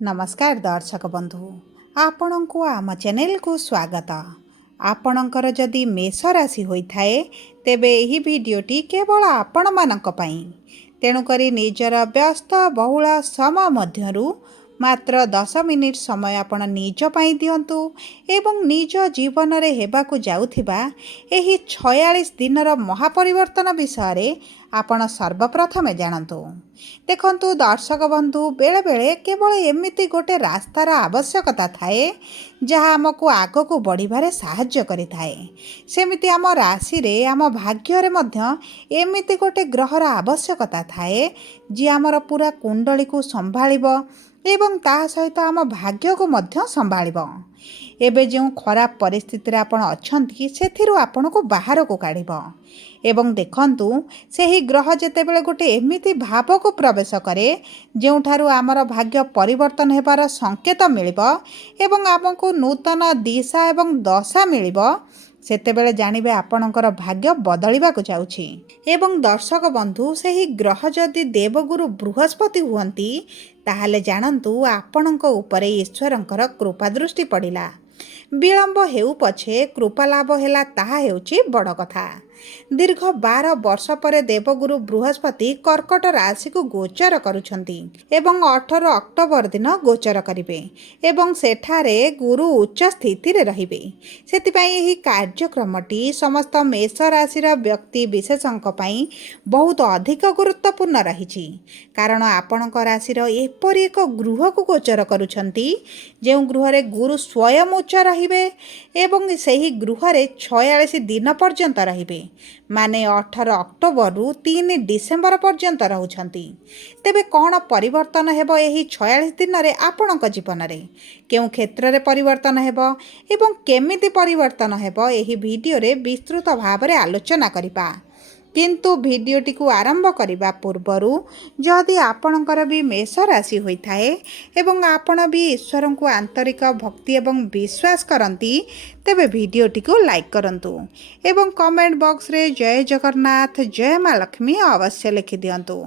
नमस्कार दर्शक बंधु आपण को आम चैनल को स्वागत। आपणकर जदि मेष राशि होइथाए तेबे एही भिडियोटी केवल आपण मानक पई। तेणुकरी निजर व्यस्त बहुल समय मध्यरु मात्र 10 मिनिट समय आपण निज पाई दियंतु एवं निज जीवन रे हेबाकु जाउथिबा एही 46 दिनर महापरिवर्तन विषय आपण सर्वप्रथमे जानतु। देखंतु दर्शक बंधु बेले बेले केवल एमिति गोटे रास्तार आवश्यकता थाए जहाँ आमको आग को बढ़िबारे साहाय्य करिथाए। सेमिति आम राशि रे आम भाग्य रे मध्य एमिति गोटे ग्रहर आवश्यकता थाए जी आमर पूरा कुंडली को संभाळिबो एवं ता सहित आम भाग्य को मध्य संभाळिबो। एबे जो खराब परिस्थिति रे आपण अछंती सेथिरु आपण को बाहर को काढिबो। एवं देखंतु सेही ग्रह जेतेबेले गोटे एमिति भाव को प्रवेश करे जोठारु आमर भाग्य परिवर्तन हेबार संकेत मिलिबो एवं आमको नूतन दिशा एवं दशा मिलिबो सेतेबेले जानिबे आपणकर भाग्य बदलिबाकु जाउछि। एवं दर्शक बंधु सेही ग्रह जदि देवगुरु बृहस्पति हुअंती ताहाले जानन्तु आपणक उपरे ईश्वरंकर कृपा दृष्टि पड़िला। विलंब हेउ पछे कृपा लाभ हेला ताहा हेउछि बड़ कथा। दीर्घ 12 वर्ष पर देवगुरु बृहस्पति कर्कट राशि को गोचर करुछंती एवं 18 अक्टोबर दिन गोचर करिवे एवं सेठारे गुरु उच्च स्थिति रे रहिबे। सेतिपई एही कार्यक्रमटी समस्त मेष राशि व्यक्ति विशेषंक पई बहुत अधिक गुरुत्वपूर्ण रहिछि। कारण आपणक राशि एपरि एक गृह को गोचर करुछंती जे गृह रे गुरु स्वयं उच्च रहिबे एवं सेही गृह रे 46 दिन पर्यंत रहिबे माने 18 अक्टोबर रु 3 डिसेम्बर पर्यंत रहउछंती। तेबे कौन परिवर्तन हेबो एही 46 दिन रे आपणक जीवन रे केउ क्षेत्र रे परिवर्तन हेबो एवं केमिति परिवर्तन हेबो एही वीडियो रे विस्तृत भाव रे आलोचना करिबा। किंतु भिडियोटी को आरंभ करने पूर्वरु जदि आपणकर भी मेष राशि होइथाए एवं आपण भी ईश्वर को आंतरिक भक्ति एवं विश्वास करती तेबे भिडियोटी को लाइक करंतु एवं कमेंट बॉक्स रे जय जगन्नाथ जय माँ लक्ष्मी अवश्य लिखि दियंतु।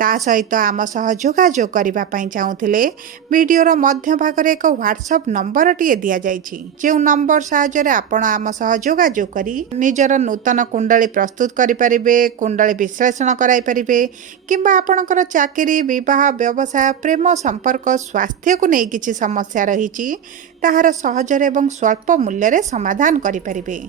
ता सहित आम सह जोगाजोग करबा पई चाहूथिले वीडियोर मध्य भाग रे एक व्हाट्सएप नंबर टिए दिया जाइछि जे नंबर साहाय्य रे आपण आम सह जोगाजोग करी निजर नूतन कुंडली प्रस्तुत करि परिबे, कुंडली विश्लेषण कराई परिबे किंबा आपणकर चाकरी विवाह व्यवसाय प्रेम संपर्क स्वास्थ्य को नै किछि समस्या रहिछि ताहार सहजर एवं स्वल्प मूल्य रे समाधान करि परिबे।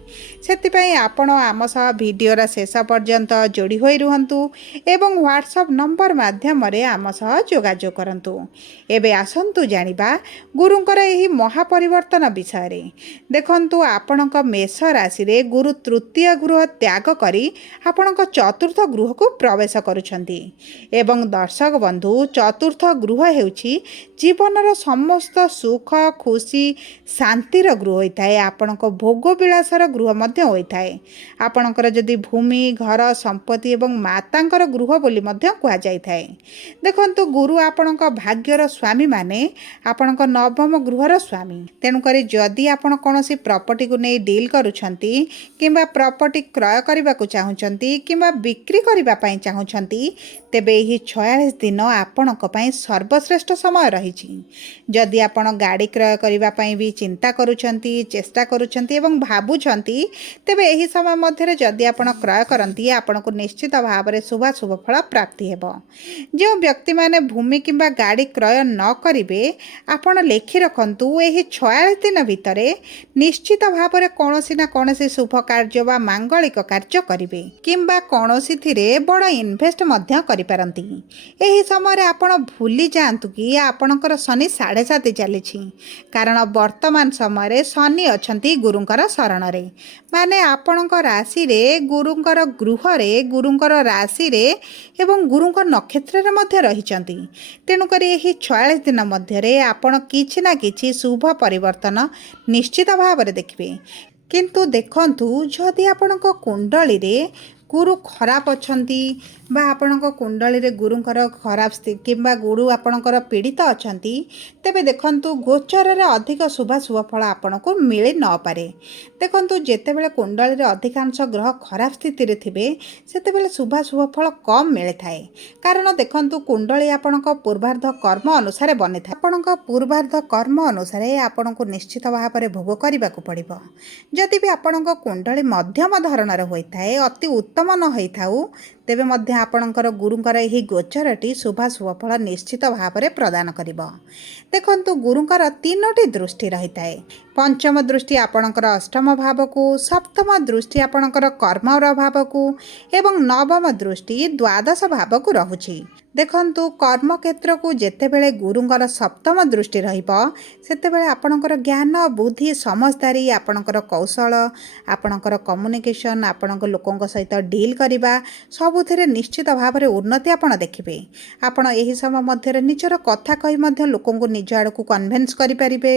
सेतिपई आपण आम सह वीडियोर शेष पर्यंत जोड़ी होई रुहंतु एवं व्हाट्सएप नंबर माध्यम रे आम सह जोगाजोग करंतु। एबे आसंतु जानिबा गुरुंकर एही महापरिवर्तन विषय रे। देखंतु आपणक मेष राशि रे गुरु तृतीय गृह त्याग करी आपणक चतुर्थ गृह को प्रवेश करुछंती एवं दर्शक बंधु चतुर्थ गृह हेउछि जीवनर समस्त सुख खुशी शांतिर गृह होइथाए। आपणक भोग विलासर गृह मध्य होइथाए। आपणकर जदि भूमि घर संपत्ति एवं मातांकर गृह बोली मध्य कुहा जाइथाए। देखंतु गुरु आपणक भाग्यर स्वामी माने आपणक नवम गृहर स्वामी। तेणुकरी जदि आपण कोनोसी प्रॉपर्टी को नै डील करूछंती किंबा प्रॉपर्टी क्रय करबाकू चाहुछंती किंबा बिक्री करबा पई चाहुछंती तेबे एही 46 दिन आपणक पई सर्वश्रेष्ठ समय रहिछि। जदि आपण गाड़ी क्रय करबा पई भी चिंता करूछंती चेष्टा करूछंती एवं भाबुछंती तेबे एही समय मध्यरे जदि आपण क्रय करंती आपण को निश्चित भाव रे शुभ फल प्राप्ति हेबो। जो व्यक्ति माने भूमि किंबा गाड़ी क्रय न करिवे आपण लेखि रखंतु एही 46 दिन भितरे निश्चित भाव रे कोनोसी ना कोनोसी शुभ कार्य बा मांगलिक कार्य करिवे किंबा कोनोसी थिरे बड़ इन्वेस्ट मध्य करि पारंती। एही समय रे आपण भूली जांतु कि आपणकर शनि 7.5 चलिछि कारण वर्तमान समय रे शनि अछंती गुरुंकर शरण रे माने आपणकर राशि रे गुरुंकर गृह रे गुरुंकर राशि रे एवं गुरुंकर नक्षत्र रे मध्य रहिचंती। तेणु करी एही 46 दिन मध्य रे आपण किछि ना किछि शुभ परिवर्तन निश्चित भाव रे देखिबे। किंतु देखंतु जदि आपणक कुंडली रे गुरु खराब अछंती बा आपणक कुंडली रे गुरुंकर खराब स्थिति किंबा गुरु आपणकर पीड़ित अछंती तेबे देखंतु गोचर रे अधिक शुभ शुभ फल आपणको मिली न पारे। देखंतु जेतेबेले कुंडली रे अधिकांश ग्रह खराब स्थिति रे थिबे सेतेबेले शुभ शुभ फल कम मिले थाए। कारण देखंतु कुंडली आपणक पूर्वार्ध कर्म अनुसार बने थाए। आपणक पूर्वार्ध कर्म अनुसार आपणको निश्चित भाव में भोग करने को पड़िबो। जदि भी आपणक कुंडली मध्यम धरणर होइथाए अति उत्तम न होइथाउ तेबे मध्य आपणकर गुरुंकर एही गोचरटी शुभ शुभ फल निश्चित भाव में प्रदान करिबो। देखंतु गुरुंकर तीनोटी दृष्टि रहिथाए। पंचम दृष्टि आपणकर अष्टम भाव को, सप्तम दृष्टि आपणकर कर्म भाव को एवं नवम दृष्टि द्वादश भाव को रहुछि। देखंतु कर्म क्षेत्र को जेतेबेले गुरुंकर सप्तम दृष्टि रहिबो सेतेबेले आपणकर ज्ञान बुद्धि समझदारी आपणकर कौशल आपणकर कम्युनिकेशन आपणक लोकंक सहित डील करिबा सबुथिरे निश्चित भाव में उन्नति आपण देखिबे। आपण एही समय मध्यरे निजर कथा कहि मध्य लोकंक निज आड़कू कन्भिन्स करि परिबे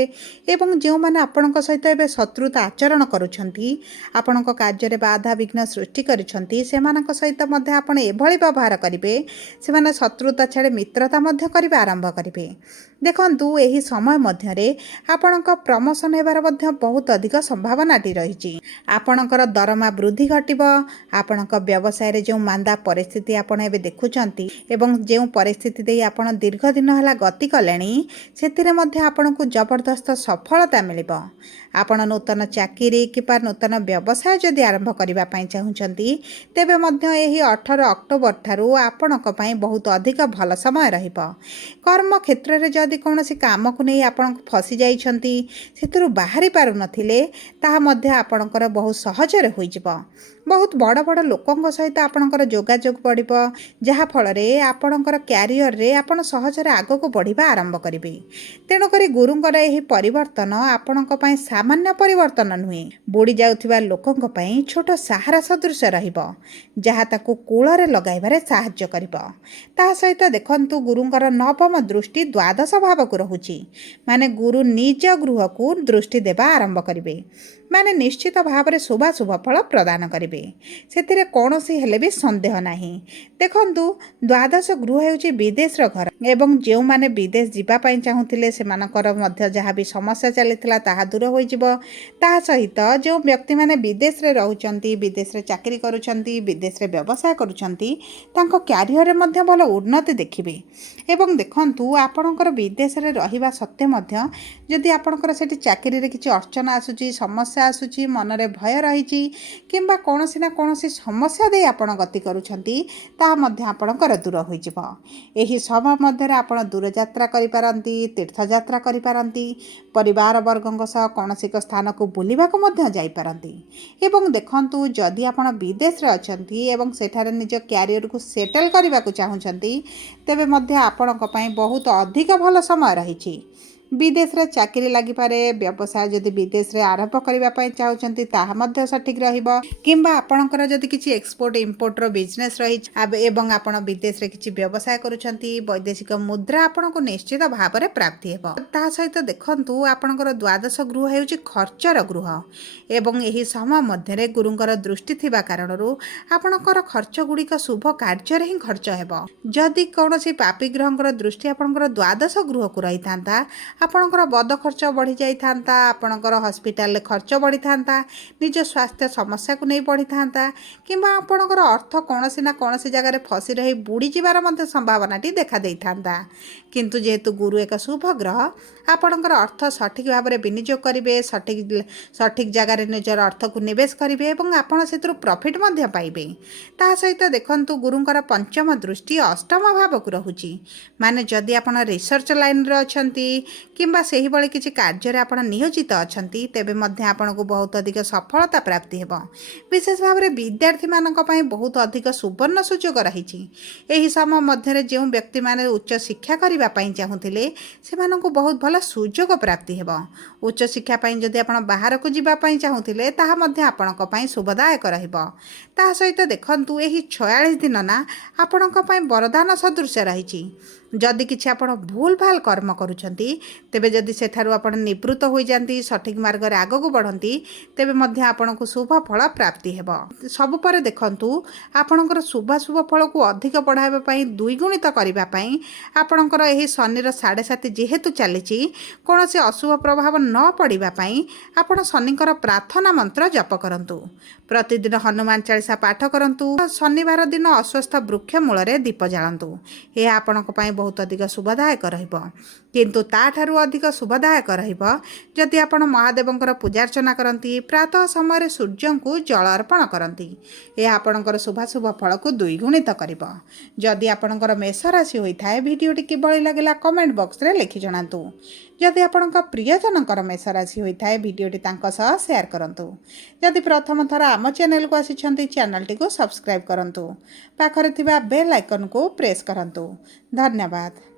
एवं जेउ माने आपणक सहित एबे शत्रुता आचरण करूछंती आपणक कार्य रे बाधा विघ्न सृष्टि करिछंती सेमानक सहित मध्य आपण एभଳି व्यवहार करिबे सेमाने शत्रुता छाड़े मित्रता मध्य करिबा आरंभ करिबे। देखंतु एही समय मध्यरे आपणक प्रमोशन हेबार मध्य बहुत अधिक संभावनाटी रहिछि। आपणकर दरमा वृद्धि घटिबो। आपणक व्यवसाय रे जो मांदा परिस्थिति आपण एबे देखुचंती एवं जो परिस्थिति दे आपण दीर्घ दिन हला गति कलेनी सेतिरे मध्य आपणकु जबरदस्त सफलता मिलिबो। आपण नूतन चाकरी किंबा नूतन व्यवसाय जदि आरंभ करबा पई चाहुचंती तेबे मध्य एही 18 अक्टोबर ठारू आपणक पई बहुत अधिक भल समय रहिबो। कर्म क्षेत्र रे जदि कोनोसी काम को नै आपण फसी जाइछंती सेतिरु बाहरी पारु नथिले ताहा मध्य आपणकर बहुत सहज रे होई जिवो। बहुत बड़ बड़ लोकंक सहित आपणकर जोगाजोग पड़िबो जहा फल रे आपणकर कैरियर रे आपण सहज रे आगो को बढ़िबा आरंभ करिवे। तेणु करी गुरुंकर एही परिवर्तन आपणक पई सामान्य परिवर्तन नुहे बुड़ी जाउथिबा लोकंक पई छोट सहारा सदृश रहिबो जहा ताकू कूल रे लगाइबारे सहाय्य करिबो। ता सहित देखंतु गुरुंकर नवम दृष्टि द्वादश भाव को रहुछि माने गुरु निज गृह को दृष्टि देबा आरंभ करिवे माने निश्चित भाव में शुभ शुभ फल प्रदान करिवे। सेतिरे कोनोसी हेले भी संदेह नाही। देखंतु द्वादश गृह हेउछि विदेश रो घर एवं जेउ माने विदेश जिबा पई चाहुथिले सेमानकर मध्य जहा भी समस्या चलिथिला ताहा दूर होई जिवो। ताहा सहित जो व्यक्ति माने विदेश रे रहुचंती विदेश रे चाकरी करूचंती विदेश रे व्यवसाय करूचंती तांको कैरियर रे मध्य भल उन्नति देखिबे। एवं देखंतु आपणकर विदेश रे रहिबा सत्ते मध्य जदि आपणकर सेठी चाकरी रे किछि अर्चना आसुची समस्या आसुची मनरे भय रहिछि किंबा कोनोसी ना कोनोसी समस्या दे आपण गति करूछंती ता मध्य आपणकर दूर होई जिवो। एही समय मध्य रे आपण दूर यात्रा करि पारंती तीर्थ यात्रा करि पारंती परिवार वर्गंक सह कोनोसी एक स्थान को बुलिबा को मध्य जाई पारंती। एवं देखंतु जदि आपण विदेश रे अछंती एवं सेठारे निज कैरियर को सेटल करबा को चाहुचंती तेबे मध्य आपणक पई बहुत अधिक भल समय रहिछि। विदेश रे चाकरी लागि पारे व्यवसाय जदि विदेश रे आरंभ करबा पई चाहुचंती ताहा मध्य सठिक रहिबो किंबा आपणकर जदि किछि एक्सपोर्ट इंपोर्ट रो बिजनेस रहि एवं आपण विदेश रे किछि व्यवसाय करूचंती वैदेशिक मुद्रा आपणको निश्चित भाव में प्राप्ति हेबो। ता सहित देखंतु आपणकर द्वादश गृह हेउछि खर्चर गृह एवं एही समय मध्य रे गुरुंकर दृष्टि थिबा कारणरू आपणकर खर्च गुड़िक शुभ कार्य रे ही खर्च हेबो। जदि कोनोसी पापी ग्रहंकर दृष्टि आपणकर द्वादश गृह को रहि थांता आपणकर बद खर्च बढ़ी जाई थांता आपणकर हॉस्पिटल खर्च बढ़ी थांता निज स्वास्थ्य समस्या को नहीं बढ़ी थांता किंबा आपणकर अर्थ कोनोसी ना कोनोसी जगह रे फसी रही बुड़ी जिबार मध्य संभावनाटी देखा देई थांता। किंतु जेहेतु गुरु एक शुभ ग्रह आपणकर अर्थ सठिक भाव में विनियोग करिवे सठिक जगह रे निजर अर्थ को निवेश करिवे एवं आपण सेतु प्रॉफिट मध्य पाइबे। ता सहित देखंतु गुरुंकर पंचम दृष्टि अष्टम भाव को रहुछि माने जदि आपण रिसर्च लाइन रे अछंती किंबा सेही बळे किछि कार्य रे आपण नियोजित अछंती तेबे मध्य आपण को बहुत अधिक सफलता प्राप्ति हेबो। विशेष भाव में विद्यार्थी मानक पई बहुत अधिक सुवर्ण सुयोग रहिछि। एही समय मध्य रे जेउ व्यक्ति माने उच्च शिक्षा करिबा पई चाहुथिले सेमानकु बहुत भल सुयोग प्राप्ति हेबो। उच्च शिक्षा पई जदि आपण बाहर को जिबा पई चाहुथिले ताहा मध्य आपणक पई शुभदायक रहिबो। ता सहित देखंतु एही 46 दिन ना आपणक पई वरदान सदृश रहिछि। जदि किछि आपण भूल भाल कर्म करुछंती तेबे जदि सेठारु आपण निवृत्त होई जांती सठिक मार्ग रे आगो को बढ़ंती तेबे मध्य आपणको शुभ फल प्राप्ति हेबो। सब पर देखंतु आपणकर शुभ फल को अधिक बढ़ाइबा पई द्विगुणित करिबा पई आपणकर एही शनिर 7.5 जेहेतु चलीछि कोनोसी अशुभ प्रभाव न पड़िबा पई आपण शनिकर प्रार्थना मंत्र जप करंतु। प्रतिदिन हनुमान चालीसा पाठ करंतु। शनिवार दिन अश्वस्थ वृक्ष मूल दीप जालंतु। यह आपणक पई बहुत अधिक शुभदायक रहिबो। किंतु ताठारु अधिक शुभदायक रहिबो जदि आपण महादेवंकर पूजार्चना करंती प्रातः समय सूर्य को जल अर्पण करंती। यह आपणकर शुभाशुभ फल को द्विगुणित करिबो। जदि आपणकर मेष राशि होइथाय वीडियोटी किभଳି लागिला कमेंट बॉक्स रे लिखि जणांतु। जदि आपणक प्रियजनकर मेष राशि होइथाय वीडियोटी तांको सह शेयर करंतु। जदि प्रथम थर आम चैनल को आसिछंती चैनलटी को सब्सक्राइब करंतु। पाखरे थिबा बेल आइकन को प्रेस करंतु। धन्यवाद।